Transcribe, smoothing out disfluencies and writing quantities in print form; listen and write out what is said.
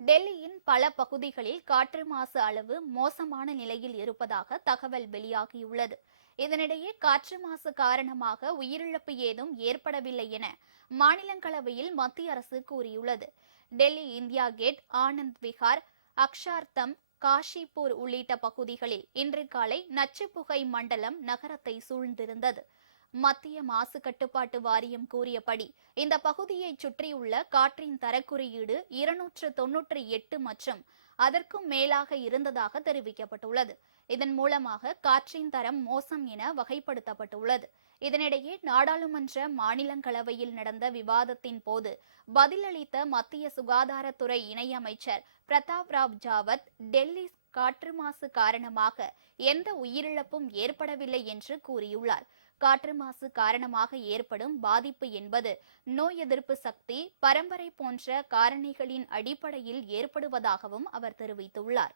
டெல்லியின் பல பகுதிகளில் காற்று மாசு அளவு மோசமான நிலையில் இருப்பதாக தகவல் வெளியாகியுள்ளது. இதனிடையே காற்று மாசு காரணமாக உயிரிழப்பு ஏதும் ஏற்படவில்லை என மாநிலங்களவையில் மத்திய அரசு கூறியுள்ளது. டெல்லி இந்தியா கேட், ஆனந்த் விஹார், அக்ஷார்தம், காஷிப்பூர் உள்ளிட்ட பகுதிகளில் இன்று காலை நச்சுப்புகை மண்டலம் நகரத்தை சூழ்ந்திருந்தது. மத்திய மாசு கட்டுப்பாட்டு வாரியம் கூறியபடி இந்த பகுதியை சுற்றியுள்ள காற்றின் தரக்குறியீடு 298 மற்றும் அதற்கும் மேலாக இருந்ததாக தெரிவிக்கப்பட்டுள்ளது. இதன் மூலமாக காற்றின் தரம் மோசம் என வகைப்படுத்தப்பட்டுள்ளது. இதனிடையே நாடாளுமன்ற மாநிலங்களவையில் நடந்த விவாதத்தின் போது பதிலளித்த மத்திய சுகாதாரத்துறை இணையமைச்சர் பிரதாப் ராவ் ஜாவத், டெல்லி காற்று மாசு காரணமாக எந்த உயிரிழப்பும் ஏற்படவில்லை என்று கூறியுள்ளார். காற்று மாசு காரணமாக ஏற்படும் பாதிப்பு என்பது நோய் எதிர்ப்பு சக்தி, பரம்பரை போன்ற காரணிகளின் அடிப்படையில் ஏற்படுவதாகவும் அவர் தெரிவித்துள்ளார்.